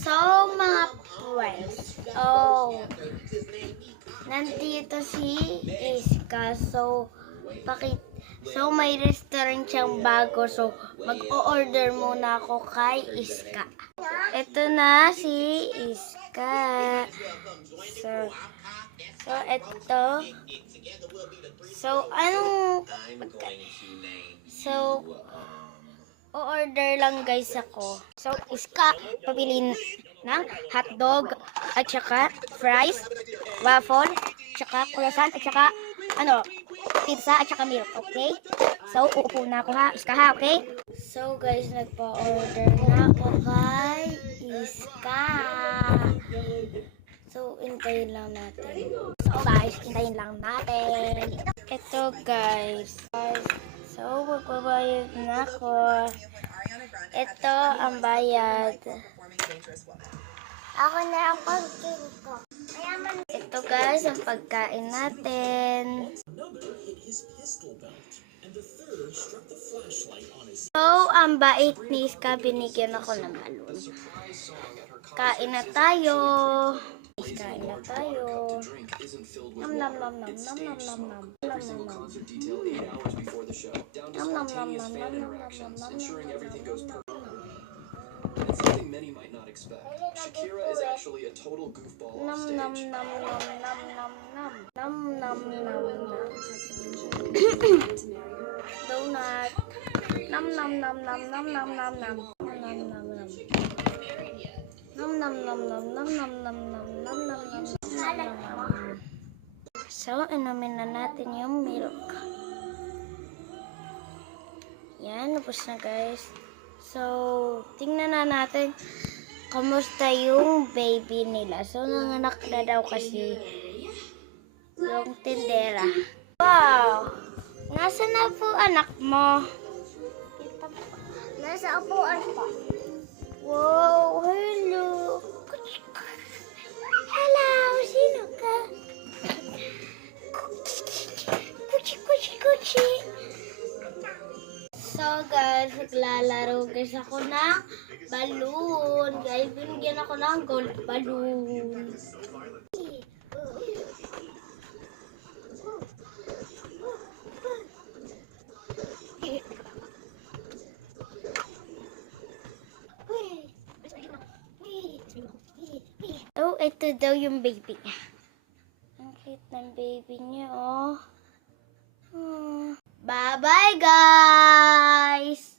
So, mga friends, nandito si Iska. So, may restaurant siyang bago. So, mag-o-order muna ako kay Iska. Ito na si Iska. So, ito. So, anong o-order lang guys ako. So, Iska, pabilin ng hotdog, at saka fries, waffle, at saka croissant, at saka pizza, at saka milk, okay? So, uupo na ako ha, Iska ha, okay? So, guys, nagpa-order na ako kay Iska. So, hintayin lang natin. So, guys, hintayin lang natin. Ito, guys. So, magbabayad na ako. Ito ang bayad. Ako na ang pagkain ko. Ito, guys, ang pagkain natin. So, ang bait ni Iska, binigyan ako ng balon. Kain na tayo. Kain na tayo. Nam nam nam nam nam nam nam nam. Nam nam nam. Nam nam nam nam nam nam nam nam. It's something many might not expect. Shakira is actually a total goofball on stage. Nam nam nam nam nam nam. Nam nam nam nam. Donut. Nam nam nam nam nam nam nam nam. Nam nam nam. Nam nam nam nam nam nam nam nam nam nam nam. So, inumin na natin yung milk. Yan, tapos na guys. So, tingnan na natin kamusta yung baby nila. So, nanganak na daw kasi yung tindera. Wow! Nasa na po anak mo? Nasa upuan pa. Wow! Hello! Hello! Sino ka? Kuchi! So guys, naglalaro guys ako ng balloon. Guys, binigyan ako ng gold balloon. Oh, ito daw yung baby niya. Ang cute ng baby niya, oh. Bye-bye, guys!